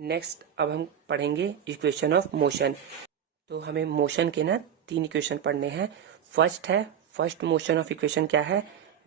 Next अब हम पढ़ेंगे इक्वेशन ऑफ मोशन। तो हमें मोशन के ना 3 इक्वेशन पढ़ने हैं। फर्स्ट मोशन ऑफ इक्वेशन क्या है,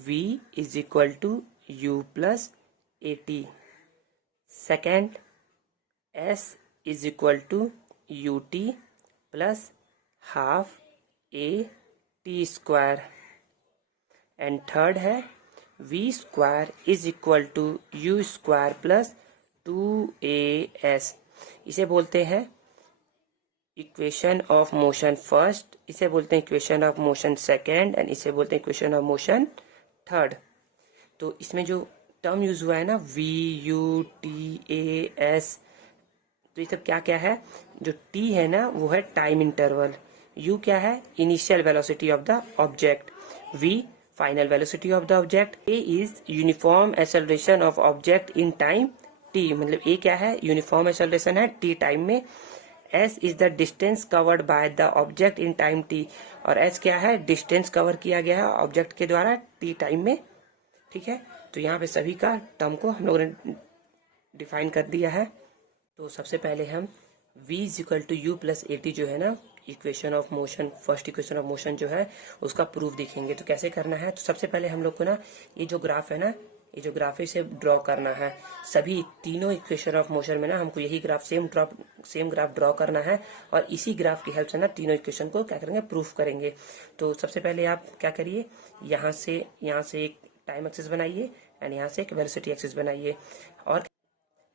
v is equal to u plus a t. Second, s is equal to u t plus half a t square. And third है v square is equal to u square plus 2as। इसे बोलते हैं equation of motion first, इसे बोलते हैं equation of motion second, and इसे बोलते हैं इक्वेशन ऑफ मोशन थर्ड। तो इसमें जो टर्म यूज हुआ है ना v u t a s, तो ये सब क्या क्या है। जो t है ना वो है टाइम इंटरवल, u क्या है initial velocity of the object, v final velocity of the object, a is uniform acceleration of object in time t, मतलब a क्या है यूनिफॉर्म एक्सेलरेशन है t टाइम में। s is the distance covered by the object in time t, और s क्या है distance cover किया गया है ऑब्जेक्ट के द्वारा t टाइम में। ठीक है, तो यहाँ पे सभी का टर्म को हम लोगों ने डिफाइन कर दिया है। तो सबसे पहले हम v is equal to u plus a t जो है ना equation of motion, first equation of motion जो है उसका प्रूफ दिखेंगे। तो कैसे करना है, तो सबसे पहले हम लोग को ना ये जो ग्राफ है ना, ये जो ग्राफ है इसे ड्रॉ करना है। सभी तीनों इक्वेशन ऑफ मोशन में ना हमको यही ग्राफ सेम ग्राफ ड्रॉ करना है, और इसी ग्राफ की हेल्प से ना तीनों इक्वेशन को क्या करेंगे प्रूफ करेंगे। तो सबसे पहले आप क्या करिए, यहाँ से एक टाइम एक्सिस बनाइए एंड यहाँ से एक वेलोसिटी एक्सिस बनाइए, और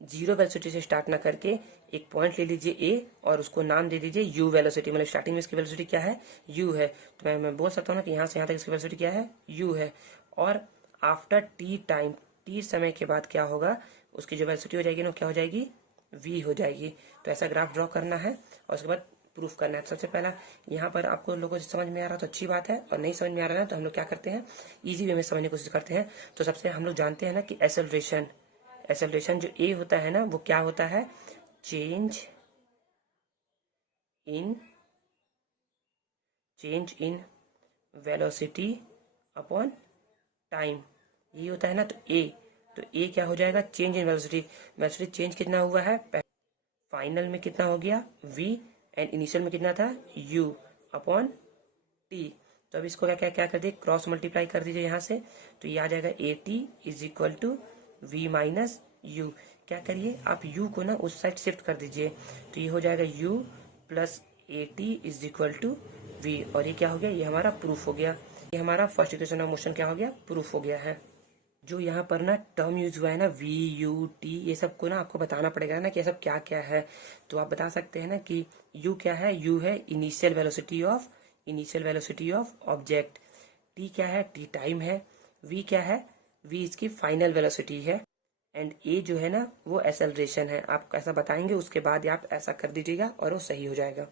जीरो वेलोसिटी से स्टार्ट ना करके एक पॉइंट ले लीजिए ए और उसको नाम दे दीजिए यू वेलोसिटी, मतलब स्टार्टिंग में इसकी वेलोसिटी क्या है यू है। तो मैं बोल सकता हूँ ना कि यहाँ से यहाँ तक इसकी वेलोसिटी क्या है यू है, और आफ्टर टी टाइम, टी समय के बाद क्या होगा उसकी जो वेलोसिटी हो जाएगी ना क्या हो जाएगी v हो जाएगी। तो ऐसा ग्राफ ड्रॉ करना है और उसके बाद प्रूफ करना है। तो सबसे पहला यहाँ पर आपको लोगों को समझ में आ रहा तो अच्छी बात है, और नहीं समझ में आ रहा है तो हम लोग क्या करते हैं इजी वे में समझने की कोशिश करते हैं। तो सबसे हम लोग जानते हैं ना कि एक्सेलरेशन जो ए होता है ना वो क्या होता है, change in velocity upon time, ये होता है ना। तो ए क्या हो जाएगा चेंज इन वेलोसिटी चेंज कितना हुआ है फाइनल में कितना हो गया v, एंड इनिशियल में कितना था u अपॉन t। तो अब इसको क्या कर दिए क्रॉस मल्टीप्लाई कर दीजिए यहाँ से, तो ये आ जाएगा a t is equal to v minus u. क्या करिए आप u को ना उस साइड शिफ्ट कर दीजिए, तो ये हो जाएगा u plus a t is equal to v, और ये क्या हो गया ये हमारा प्रूफ हो गया। ये हमारा फर्स्ट इक्वेशन ऑफ मोशन क्या हो गया प्रूफ हो गया है। जो यहाँ पर ना टर्म यूज हुआ है ना v u t, ये सब को ना आपको बताना पड़ेगा ना कि ये सब क्या क्या है। तो आप बता सकते हैं ना कि u क्या है, u है initial velocity of object, t क्या है t टाइम है, v क्या है v इसकी फाइनल वेलोसिटी है, एंड a जो है ना वो एक्सेलरेशन है। आप ऐसा बताएंगे उसके बाद आप ऐसा कर दीजिएगा और वो सही हो जाएगा।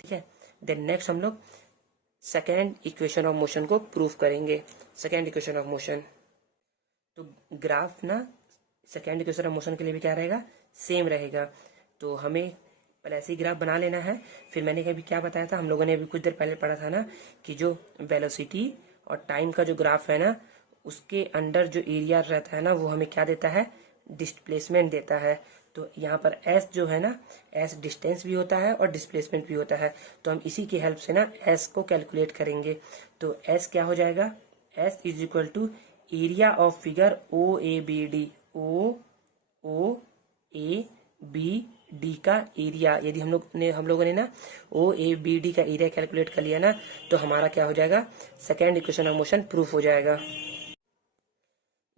ठीक है, देन नेक्स्ट हम लोग सेकेंड इक्वेशन ऑफ मोशन को प्रूफ करेंगे। सेकेंड इक्वेशन ऑफ मोशन, तो ग्राफ ना सेकेंड इक्वेशन ऑफ मोशन के लिए भी क्या रहेगा सेम रहेगा। तो हमें पहले ऐसे ही ग्राफ बना लेना है। फिर मैंने अभी क्या बताया था, हम लोगों ने अभी कुछ देर पहले पढ़ा था ना कि जो वेलोसिटी और टाइम का जो ग्राफ है ना उसके अंडर जो एरिया रहता है ना वो हमें क्या देता है डिस्प्लेसमेंट देता है। तो यहाँ पर s जो है ना s डिस्टेंस भी होता है और डिस्प्लेसमेंट भी होता है, तो हम इसी की हेल्प से ना s को कैलकुलेट करेंगे। तो s क्या हो जाएगा, s is equal to area of figure O A B D का एरिया। यदि हम लोगों ने ना ओ ए बी डी का एरिया कैलकुलेट कर लिया ना तो हमारा क्या हो जाएगा second equation of motion proof हो जाएगा।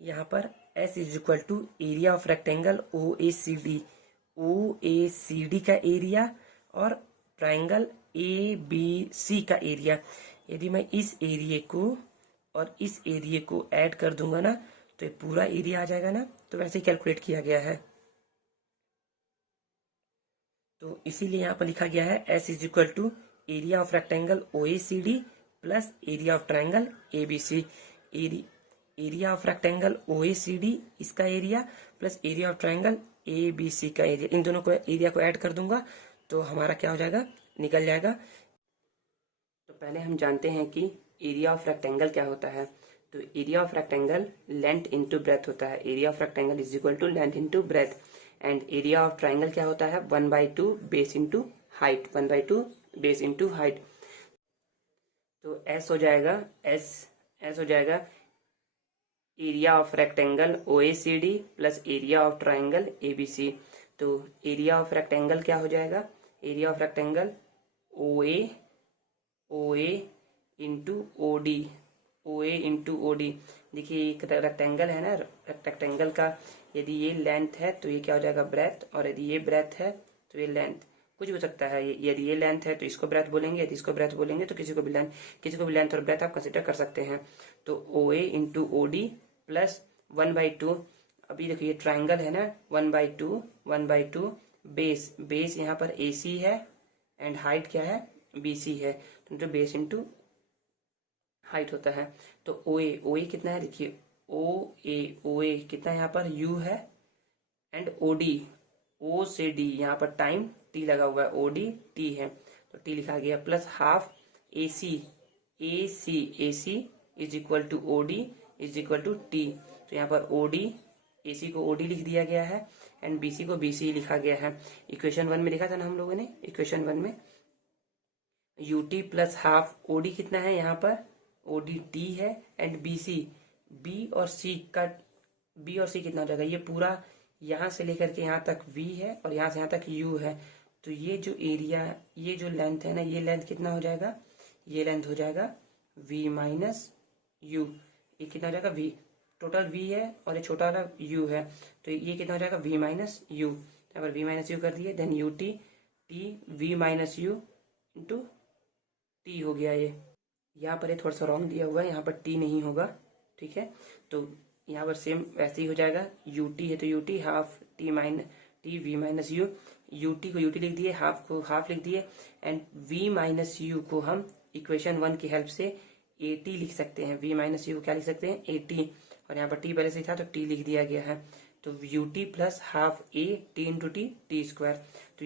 यहाँ पर S is equal to area of rectangle O A C D का एरिया और ट्राइंगल ए बी सी का एरिया। यदि मैं इस एरिया को और इस एरिया को ऐड कर दूंगा ना तो ये पूरा एरिया आ जाएगा ना, तो वैसे ही कैलकुलेट किया गया है। तो इसीलिए यहाँ पर लिखा गया है S is equal to area of rectangle O A C D plus area of triangle A B C. Area of rectangle O A C D इसका area plus area of triangle A B C का area, इन दोनों को area को add कर दूंगा तो हमारा क्या हो जाएगा निकल जाएगा। तो पहले हम जानते हैं कि एरिया ऑफ रेक्टेंगल क्या होता है। तो area of rectangle length into breadth होता है। Area of rectangle is equal to length into breadth. And area of triangle क्या होता है 1/2 base into height, 1/2 base into height. तो एस हो जाएगा एस हो जाएगा area of rectangle OACD plus area of triangle ABC। तो एरिया ऑफ रेक्टेंगल क्या हो जाएगा, area of rectangle OA into OD। देखिए एक रेक्टेंगल है ना, रेक्टेंगल का यदि ये लेंथ है तो ये क्या हो जाएगा ब्रेथ, और यदि ये ब्रेथ है तो ये लेंथ, कुछ भी हो सकता है। यदि ये लेंथ है तो इसको ब्रेथ बोलेंगे, यदि इसको ब्रेथ बोलेंगे तो किसी को भी लेंथ और ब्रेथ आप कंसिडर कर सकते हैं। तो OA इंटू OD प्लस 1/2। अभी देखिए ट्राइंगल है ना, 1/2 बेस यहाँ पर AC है एंड हाइट क्या है BC है, तो बेस इंटू हाइट होता है। तो OA कितना है, देखिए OA कितना है यहाँ पर U है, एंड O से D यहाँ पर टाइम T लगा हुआ है, OD T है तो T लिखा गया, plus half AC is equal to OD is equal to T। तो यहाँ पर AC को OD लिख दिया गया है एंड BC को BC लिखा गया है। इक्वेशन 1 में लिखा था ना हम लोगों ने, इक्वेशन 1 में UT प्लस हाफ OD कितना है यहाँ पर OD T है एंड BC B और C कितना हो जाएगा, ये पूरा यहाँ से लेकर के यहाँ तक V है और यहाँ से यहाँ तक U है। तो ये जो एरिया, ये जो लेंथ है ना, ये लेंथ कितना हो जाएगा, ये लेंथ हो जाएगा V माइनस U। ये कितना हो जाएगा V, टोटल V है और ये छोटा वाला U है, तो ये कितना हो जाएगा V माइनस U। यहाँ पर V माइनस U कर दिए, then UT T V minus U into T हो गया। ये यहाँ पर ये थोड़ा सा रॉन्ग दिया हुआ है, यहाँ पर T नहीं होगा, ठीक है। तो यहाँ पर सेम वैसे ही हो जाएगा, UT है तो UT half T V minus U, UT को UT लिख दिए, हाफ को हाफ लिख दिए, एंड V माइनस U को हम इक्वेशन 1 की हेल्प से AT लिख सकते हैं। V माइनस U क्या लिख सकते हैं AT, और यहाँ पर T पहले से था तो T लिख दिया गया है। तो UT plus half A T into T square. तो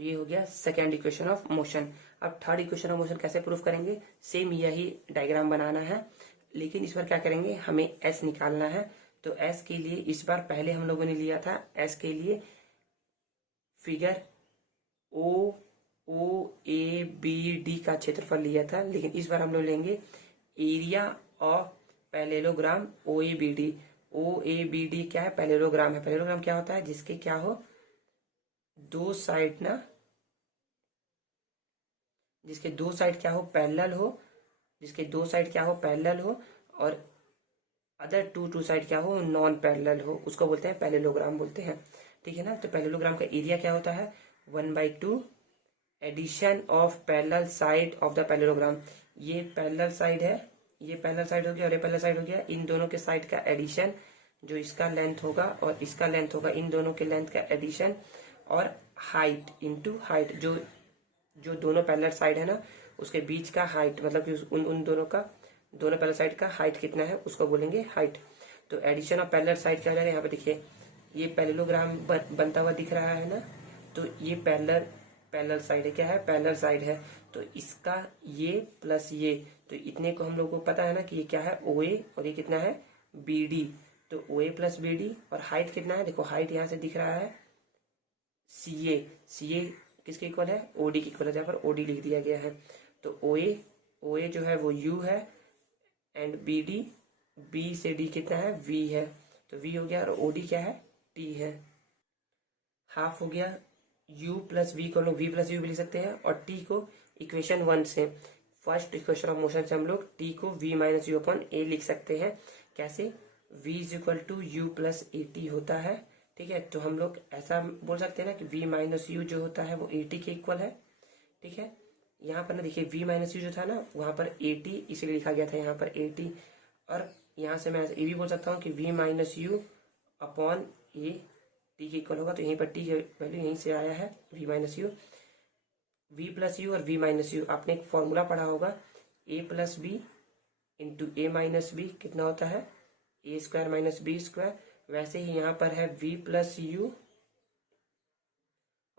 ये हो गया सेकेंड इक्वेशन ऑफ मोशन। अब थर्ड इक्वेशन ऑफ मोशन कैसे प्रूफ करेंगे, सेम यही डायग्राम बनाना है, लेकिन इस बार क्या करेंगे, हमें S निकालना है। तो S के लिए इस बार पहले हम लोगों ने लिया था S के लिए फिगर OABD का क्षेत्रफल लिया था, लेकिन इस बार हम लोग लेंगे एरिया ऑफ पैरेललोग्राम OABD क्या है, पैरेललोग्राम है। पैरेललोग्राम क्या होता है, जिसके क्या हो दो साइड ना, जिसके दो साइड क्या हो पैरेलल हो, जिसके दो साइड क्या हो पैरेलल हो और अदर टू साइड क्या हो नॉन पैरेलल हो, उसको बोलते हैं पैरेललोग्राम बोलते हैं, ठीक है ना। तो पैरेललोग्राम का एरिया क्या होता है 1/2 addition of parallel side of the parallelogram. ये पैरेलल साइड है, ये पैरेलल साइड हो गया और ये पैरेलल साइड हो गया, इन दोनों के साइड का एडिशन, जो इसका लेंथ होगा और इसका लेंथ होगा, इन दोनों के लेंथ का एडिशन, और हाइट इंटू हाइट, जो दोनों पैरेलल साइड है ना उसके बीच का हाइट, मतलब कि उन दोनों पैरेलल साइड का हाइट कितना है उसको बोलेंगे हाइट। तो एडिशन ऑफ पैरेलल साइड क्या हो जाएगा, यहाँ पे देखिए ये पैरेललोग्राम बनता हुआ दिख रहा है ना, तो ये पैरेलल साइड है, क्या है पैरेलल साइड है, तो इसका ये प्लस ये, तो इतने को हम लोग को पता है ना कि ये क्या है OA और ये कितना है BD। तो OA प्लस BD, और हाइट कितना है, देखो हाइट यहाँ से दिख रहा है CA किसके इक्वल है OD के इक्वल है, जहाँ पर OD लिख दिया गया है। तो OA जो है वो U है एंड BD B से D कितना है V है, तो V हो गया, और OD क्या है T है। हाफ हो गया, U प्लस V को लोग V प्लस U भी लिख सकते हैं, और T को इक्वेशन 1 से, फर्स्ट इक्वेशन ऑफ मोशन से हम लोग T को V minus U upon A लिख सकते हैं। कैसे, V is equal to U plus AT होता है, ठीक है। तो हम लोग ऐसा बोल सकते हैं ना कि V माइनस U जो होता है वो AT के इक्वल है, ठीक है। यहाँ पर ना देखिए V माइनस U जो था ना वहां पर AT इसलिए लिखा गया था यहाँ पर AT, और यहाँ से मैं ये भी बोल सकता हूँ कि V minus U upon A T के इक्वल होगा, तो यहीं पर T की वैल्यू यहीं से आया है V minus U। V plus U और V माइनस U आपने एक फॉर्मूला पढ़ा होगा, A plus B into A minus B कितना होता है A square minus B square. वैसे ही यहाँ पर है V प्लस U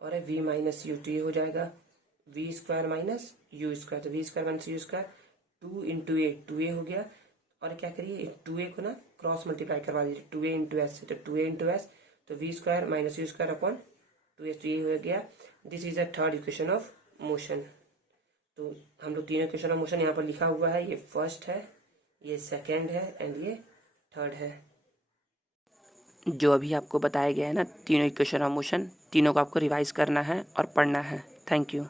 और है V माइनस U, तो ये हो जाएगा V square minus U square, तो V square minus U square 2 into A, 2A हो गया, और क्या करिए 2A को ना क्रॉस मल्टीप्लाई करवा दीजिए 2A इंटू S से, तो 2A इंटू S तो v square minus u square upon 2h, तो ये हो गया। This is the third equation of motion. तो हम लोग तीनों इक्वेशन ऑफ मोशन यहाँ पर लिखा हुआ है, ये फर्स्ट है, ये सेकेंड है एंड ये थर्ड है। जो अभी आपको बताया गया है ना तीनों इक्वेशन ऑफ मोशन, तीनों को आपको रिवाइज करना है और पढ़ना है। Thank you.